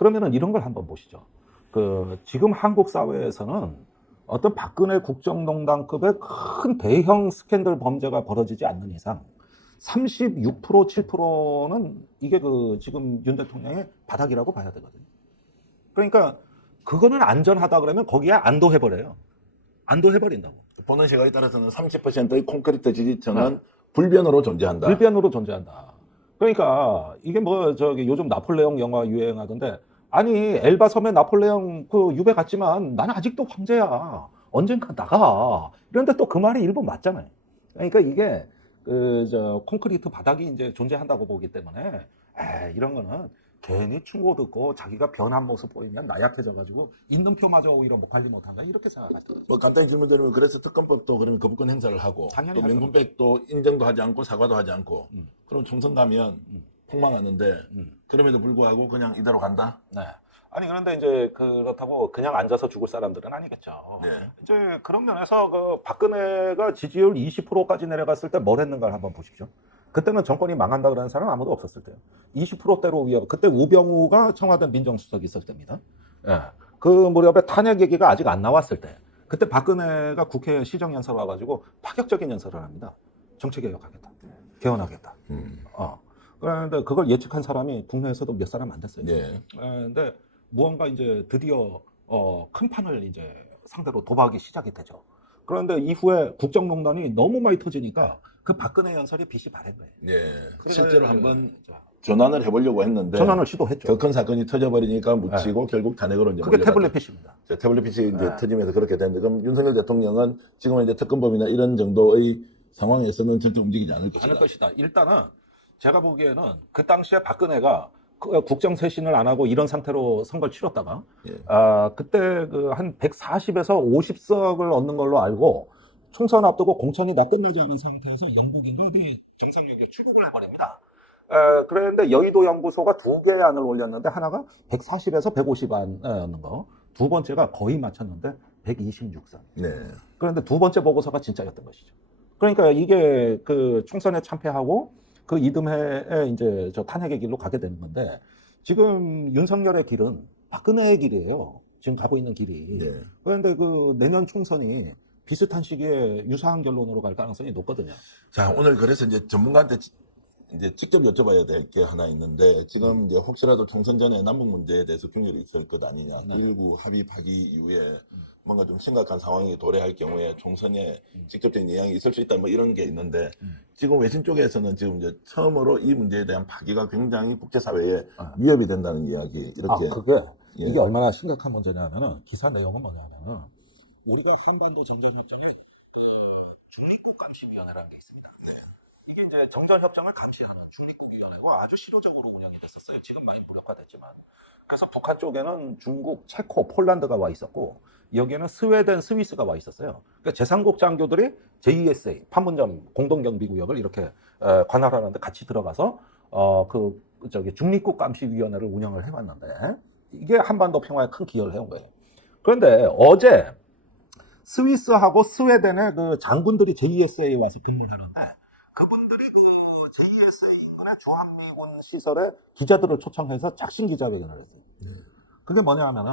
그러면은 이런 걸 한번 보시죠. 지금 한국 사회에서는 어떤 박근혜 국정농단급의 큰 대형 스캔들 범죄가 벌어지지 않는 이상 36%, 7%는 이게 지금 윤 대통령의 바닥이라고 봐야 되거든요. 그러니까 그거는 안전하다 그러면 거기에 안도해버려요. 안도해버린다고. 보는 시각에 따라서는 30%의 콘크리트 지지층은 불변으로 존재한다. 불변으로 존재한다. 그러니까 이게 요즘 나폴레옹 영화 유행하던데, 아니 엘바 섬에 나폴레옹 유배 갔지만 나는 아직도 황제야. 언젠가 나가. 이런데 또 그 말이 일부 맞잖아요. 그러니까 이게 콘크리트 바닥이 이제 존재한다고 보기 때문에 이런 거는 괜히 충고 듣고 자기가 변한 모습 보이면 나약해져가지고 있는 표마저 오히려 관리 못한다 이렇게 생각하시죠. 뭐 간단히 질문드리면 그래서 특검법도 그러면 거부권 행사를 하고 당연히 또 명분백도 인정도 하지 않고 사과도 하지 않고 그럼 총선 가면 폭망하는데 그럼에도 불구하고 그냥 이대로 간다? 네. 아니 그런데 이제 그렇다고 그냥 앉아서 죽을 사람들은 아니겠죠. 네. 이제 그런 면에서 박근혜가 지지율 20%까지 내려갔을 때 뭘 했는가를 한번 보십시오. 그때는 정권이 망한다 그러는 사람 아무도 없었을 때요. 20%대로 그때 우병우가 청와대 민정수석이 있을 때입니다. 예. 그 무렵에 탄핵 얘기가 아직 안 나왔을 때, 그때 박근혜가 국회 시정연설 와가지고 파격적인 연설을 합니다. 정치개혁하겠다, 개헌하겠다. 그런데 그걸 예측한 사람이 국내에서도 몇 사람 안 됐어요. 네. 근데 무언가 이제 드디어 큰 판을 이제 상대로 도박이 시작이 되죠. 그런데 이후에 국정농단이 너무 많이 터지니까 그 박근혜 연설이 빛이 바랜 거예요. 네. 그래서 실제로 한번 전환을 해보려고 했는데 전환을 시도했죠. 더 큰 사건이 터져버리니까 묻히고 결국 탄핵으로 이제 그게 몰려갔다. 태블릿 PC입니다. 태블릿 PC 이제 터지면서 그렇게 됐는데 그럼 윤석열 대통령은 지금은 이제 특검법이나 이런 정도의 상황에서는 절대 움직이지 않을 것이다. 일단은 제가 보기에는 그 당시에 박근혜가 국정쇄신을 안 하고 이런 상태로 선거를 치렀다가 예. 그때 한 140에서 50석을 얻는 걸로 알고 총선 앞두고 공천이 다 끝나지 않은 상태에서 영국인가 어디 정상역에 출국을 해버립니다. 그런데 여의도 연구소가 2개의 안을 올렸는데 하나가 140에서 150 안이었는 거, 두 번째가 거의 맞췄는데 126선. 네. 그런데 두 번째 보고서가 진짜였던 것이죠. 그러니까 이게 총선에 참패하고 그 이듬해에 이제 탄핵의 길로 가게 되는 건데, 지금 윤석열의 길은 박근혜의 길이에요. 지금 가고 있는 길이. 네. 그런데 내년 총선이 비슷한 시기에 유사한 결론으로 갈 가능성이 높거든요. 자, 오늘 그래서 이제 전문가한테 이제 직접 여쭤봐야 될 게 하나 있는데 지금 이제 혹시라도 총선 전에 남북 문제에 대해서 균열이 있을 것 아니냐. 9.19 합의하기 이후에 뭔가 좀 심각한 상황이 도래할 경우에 총선에 직접적인 영향이 있을 수 있다 뭐 이런 게 있는데 지금 외신 쪽에서는 지금 이제 처음으로 이 문제에 대한 파기가 굉장히 국제사회에 위협이 된다는 이야기 이렇게. 이게 얼마나 심각한 문제냐면은 기사 내용은 뭐냐면은 우리가 한반도 정전협정에 중립국감시위원회라는 게 있습니다. 이게 이제 정전협정을 감시하는 중립국위원회고 아주 실효적으로 운영이 됐었어요. 지금 많이 무력화됐지만. 그래서 북한 쪽에는 중국, 체코, 폴란드가 와 있었고 여기에는 스웨덴, 스위스가 와 있었어요. 그러니까 제3국 장교들이 JESA, 판문점 공동경비구역을 이렇게 관할하는데 같이 들어가서 중립국감시위원회를 운영을 해왔는데 이게 한반도 평화에 큰 기여를 해온 거예요. 그런데 어제 스위스하고 스웨덴의 장군들이 JESA에 와서 근무를 하는데 그분들이 JESA군의 주한미군 시설에 기자들을 초청해서 작심 기자회견을 했어요. 그게 뭐냐면은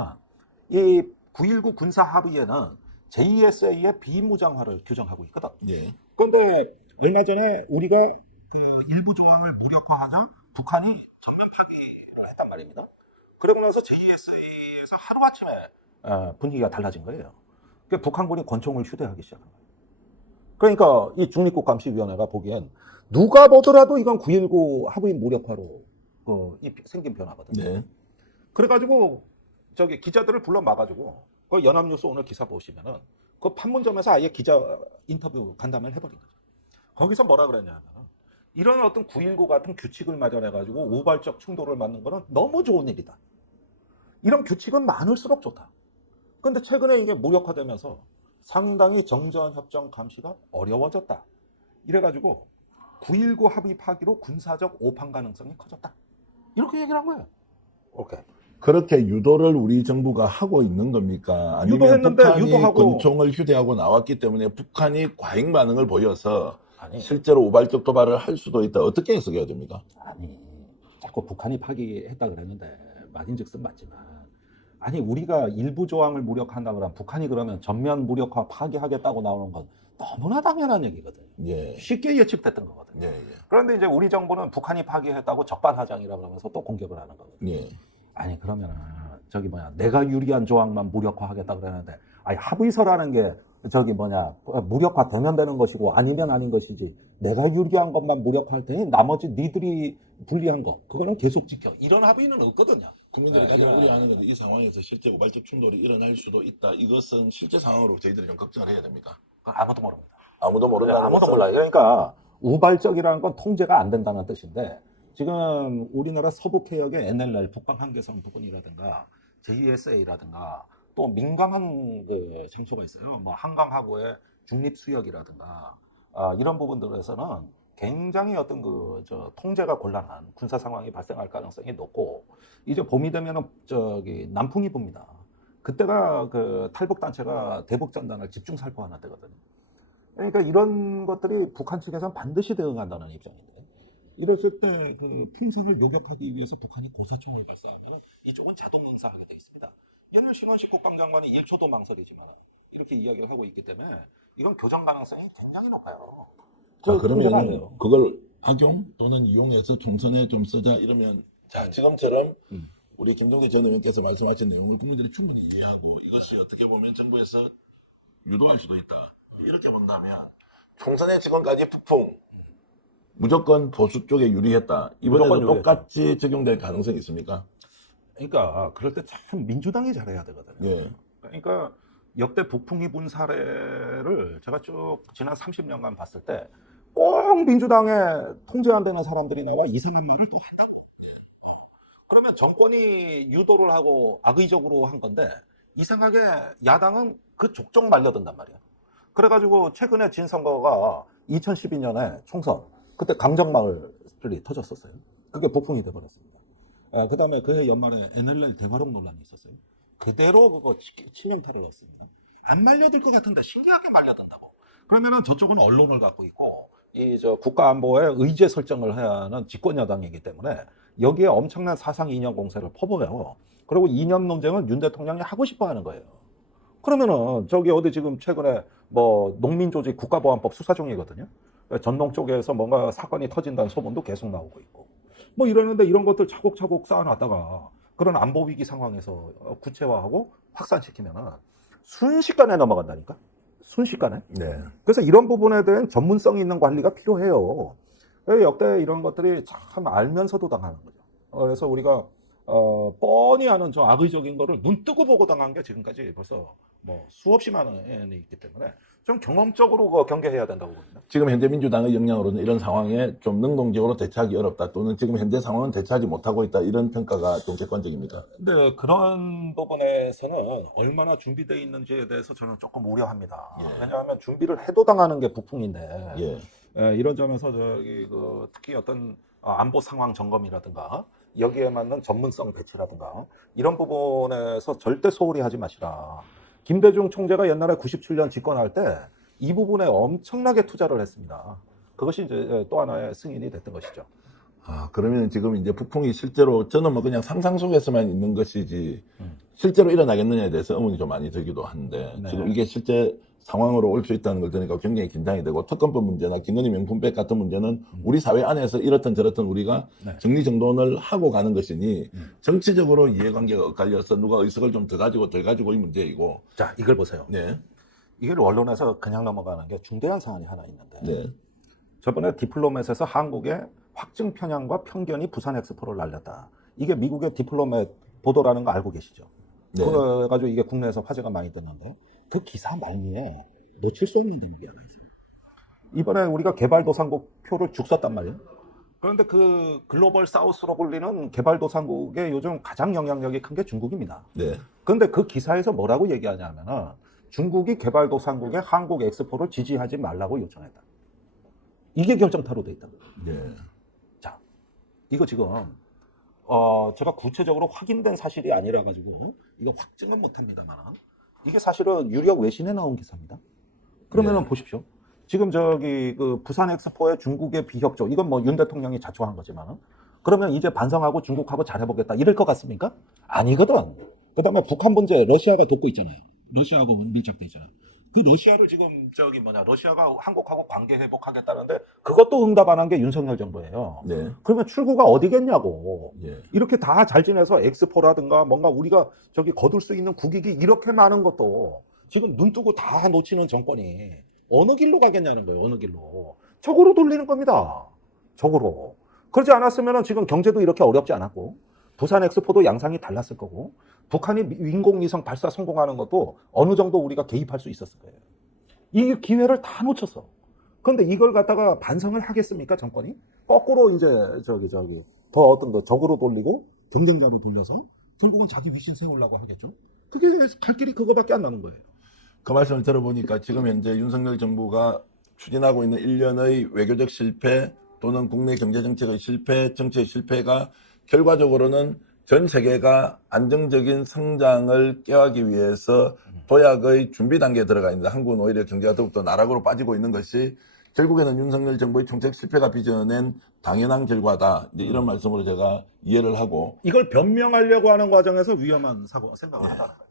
이 9.19 군사 합의에는 JESA의 비무장화를 규정하고 있거든. 예. 그런데 얼마 전에 우리가 일부 조항을 무력화하자 북한이 전면 파기를 했단 말입니다. 그러고 나서 JESA에서 하루아침에 분위기가 달라진 거예요. 그러니까 북한군이 권총을 휴대하기 시작한 거예요. 그러니까 이 중립국감시위원회가 보기엔 누가 보더라도 이건 9.19 합의 무력화로 생긴 변화거든요. 네. 그래가지고 기자들을 불러 막아주고 연합뉴스 오늘 기사 보시면은 그 판문점에서 아예 기자 인터뷰 간담회를 해버린 거죠. 거기서 뭐라 그랬냐면 이런 어떤 9.19 같은 규칙을 마련해가지고 우발적 충돌을 막는 거는 너무 좋은 일이다. 이런 규칙은 많을수록 좋다. 근데 최근에 이게 무력화되면서 상당히 정전협정 감시가 어려워졌다. 이래가지고 9.19 합의 파기로 군사적 오판 가능성이 커졌다. 이렇게 얘기를 한 거예요. 오케이. 그렇게 유도를 우리 정부가 하고 있는 겁니까? 아니면 유도했는데 북한이 유도하고 권총을 휴대하고 나왔기 때문에 북한이 과잉 반응을 보여서 아니 실제로 우발적 도발을 할 수도 있다. 어떻게 해석해야 됩니까? 아니 자꾸 북한이 파기했다 그랬는데 말인즉슨 맞지만 아니 우리가 일부 조항을 무력한다 그러면 북한이 그러면 전면 무력화 파기하겠다고 나오는 건 너무나 당연한 얘기거든. 예. 쉽게 예측됐던 거거든. 예. 예. 그런데 이제 우리 정부는 북한이 파기했다고 적반하장이라 그러면서 또 공격을 하는 거거든. 예. 아니 그러면은 저기 뭐냐 내가 유리한 조항만 무력화하겠다 그러는데 아니 합의서라는 게 저기 뭐냐 무력화 되면 되는 것이고 아니면 아닌 것이지 내가 유리한 것만 무력화할 테니 나머지 니들이 불리한 거 그거는 계속 지켜 이런 합의는 없거든요. 국민들이 가장 우려하는 것은 이 상황에서 실제 우발적 충돌이 일어날 수도 있다. 이것은 실제 상황으로 저희들이 좀 걱정을 해야 됩니까? 그건 아무도 모릅니다. 아무도 모른다는 아무도 것은 몰라요. 그러니까 우발적이라는 건 통제가 안 된다는 뜻인데 지금 우리나라 서부 개혁의 NLL 북방 한계선 부분이라든가 JSA라든가 또 민감한 그 장소가 있어요. 뭐 한강 하구의 중립 수역이라든가 이런 부분들에서는 굉장히 어떤 그 통제가 곤란한 군사 상황이 발생할 가능성이 높고 이제 봄이 되면은 저기 남풍이 붑니다. 그때가 그 탈북 단체가 대북 전단을 집중 살포하는 때거든요. 그러니까 이런 것들이 북한 측에서는 반드시 대응한다는 입장인데 이랬을 때 그 풍선을 요격하기 위해서 북한이 고사총을 발사하면 이쪽은 자동 응사하게 돼 있습니다. 옛날 신원식 국방장관이 1초도 망설이지만 이렇게 이야기를 하고 있기 때문에 이건 교전 가능성이 굉장히 높아요. 자, 그러면 그걸 악용 또는 이용해서 총선에 좀 쓰자 이러면 자 지금처럼 우리 김종대 전 의원께서 말씀하신 내용을 국민들이 충분히 이해하고 이것이 어떻게 보면 정부에서 유도할 수도 있다. 이렇게 본다면 총선에 지금까지 북풍 무조건 보수 쪽에 유리했다. 이번에도 무조건 똑같이 적용될 가능성이 있습니까? 그러니까 그럴 때 참 민주당이 잘해야 되거든요. 예. 그러니까 역대 북풍이 분 사례를 제가 쭉 지난 30년간 봤을 때 꼭 민주당에 통제 안 되는 사람들이 나와 이상한 말을 또 한다고. 그러면 정권이 유도를 하고 악의적으로 한 건데 이상하게 야당은 그 족족 말려든단 말이야. 그래가지고 최근에 진 선거가 2012년에 총선 그때 강정마을이 터졌었어요. 그게 북풍이 돼버렸습니다. 그 다음에 그해 연말에 NLL 대화력 논란이 있었어요. 그대로 그거 치명타를 넣었습니다. 안 말려들 것 같은데 신기하게 말려든다고. 그러면은 저쪽은 언론을 갖고 있고 이 국가안보에 의제 설정을 해야 하는 집권 여당이기 때문에 여기에 엄청난 사상 이념 공세를 퍼부어요. 그리고 이념 논쟁을 윤 대통령이 하고 싶어 하는 거예요. 그러면은 저기 어디 지금 최근에 뭐 농민조직 국가보안법 수사 중이거든요. 전농 쪽에서 뭔가 사건이 터진다는 소문도 계속 나오고 있고 뭐 이러는데 이런 것들 차곡차곡 쌓아놨다가 그런 안보 위기 상황에서 구체화하고 확산시키면은 순식간에 넘어간다니까. 순식간에. 네. 그래서 이런 부분에 대한 전문성 있는 관리가 필요해요. 역대 이런 것들이 참 알면서도 당하는 거죠. 그래서 우리가 뻔히 아는 저 악의적인 거를 눈 뜨고 보고 당한 게 지금까지 벌써 뭐 수없이 많은 있기 때문에 좀 경험적으로 경계해야 된다고 봅니다. 지금 현재 민주당의 역량으로는 이런 상황에 좀 능동적으로 대처하기 어렵다 또는 지금 현재 상황은 대처하지 못하고 있다 이런 평가가 좀 객관적입니까? 근데 그런 부분에서는 얼마나 준비되어 있는지에 대해서 저는 조금 우려합니다. 예. 왜냐하면 준비를 해도 당하는 게 북풍인데 예. 이런 점에서 저기 특히 어떤 안보 상황 점검이라든가 여기에 맞는 전문성 배치라든가 이런 부분에서 절대 소홀히 하지 마시라. 김대중 총재가 옛날에 97년 집권할 때 이 부분에 엄청나게 투자를 했습니다. 그것이 이제 또 하나의 승인이 됐던 것이죠. 그러면 지금 이제 북풍이 실제로 저는 뭐 그냥 상상 속에서만 있는 것이지 실제로 일어나겠느냐에 대해서 의문이 좀 많이 들기도 한데 네. 지금 이게 실제 상황으로 올 수 있다는 걸 들으니까 굉장히 긴장이 되고 특검법 문제나 김건희 명품백 같은 문제는 우리 사회 안에서 이렇든 저렇든 우리가 네. 정리정돈을 하고 가는 것이니 정치적으로 이해관계가 엇갈려서 누가 의석을 좀 더 가지고 덜 가지고 이 문제이고 자, 이걸 보세요. 네. 이걸 언론에서 그냥 넘어가는 게 중대한 사안이 하나 있는데 네. 저번에 디플로맷에서 한국의 확증 편향과 편견이 부산 엑스포를 날렸다. 이게 미국의 디플로맷 보도라는 거 알고 계시죠? 네. 그래가지고 이게 국내에서 화제가 많이 됐는데 그 기사 말미에 놓칠 수 없는 대목이 하나 있어요. 이번에 우리가 개발도상국 표를 죽 썼단 말이에요. 그런데 그 글로벌 사우스로 불리는 개발도상국의 요즘 가장 영향력이 큰 게 중국입니다. 네. 그런데 그 기사에서 뭐라고 얘기하냐면은 중국이 개발도상국의 한국 엑스포를 지지하지 말라고 요청했다. 이게 결정타로 돼 있다. 네. 자, 이거 지금 제가 구체적으로 확인된 사실이 아니라 가지고 이거 확증은 못합니다만 이게 사실은 유력 외신에 나온 기사입니다. 그러면은 네. 보십시오. 지금 저기 그 부산 엑스포의 중국의 비협조 이건 뭐 윤 대통령이 자초한 거지만 그러면 이제 반성하고 중국하고 잘해보겠다 이럴 것 같습니까? 아니거든. 그다음에 북한 문제 러시아가 돕고 있잖아요. 러시아하고 밀착돼 있잖아요. 그 러시아를 지금 러시아가 한국하고 관계 회복하겠다는데 그것도 응답 안 한 게 윤석열 정부예요. 네. 그러면 출구가 어디겠냐고. 예. 이렇게 다 잘 지내서 엑스포라든가 뭔가 우리가 거둘 수 있는 국익이 이렇게 많은 것도 지금 눈 뜨고 다 놓치는 정권이 어느 길로 가겠냐는 거예요. 어느 길로. 적으로 돌리는 겁니다. 적으로. 그러지 않았으면 지금 경제도 이렇게 어렵지 않았고 부산 엑스포도 양상이 달랐을 거고 북한이 인공위성 발사 성공하는 것도 어느 정도 우리가 개입할 수 있었을 거예요. 이 기회를 다 놓쳤어. 그런데 이걸 갖다가 반성을 하겠습니까, 정권이? 거꾸로 이제 더 어떤 거 적으로 돌리고 경쟁자로 돌려서 결국은 자기 위신 세우려고 하겠죠. 그게 갈 길이 그거밖에 안 나는 거예요. 그 말씀을 들어보니까 지금 현재 윤석열 정부가 추진하고 있는 일련의 외교적 실패 또는 국내 경제 정책의 실패, 정치의 실패가 결과적으로는 전 세계가 안정적인 성장을 꾀하기 위해서 도약의 준비 단계에 들어가 있는데 한국은 오히려 경제가 더욱더 나락으로 빠지고 있는 것이 결국에는 윤석열 정부의 정책 실패가 빚어낸 당연한 결과다. 이제 이런 말씀으로 제가 이해를 하고 이걸 변명하려고 하는 과정에서 위험한 생각을 하다는 거예요.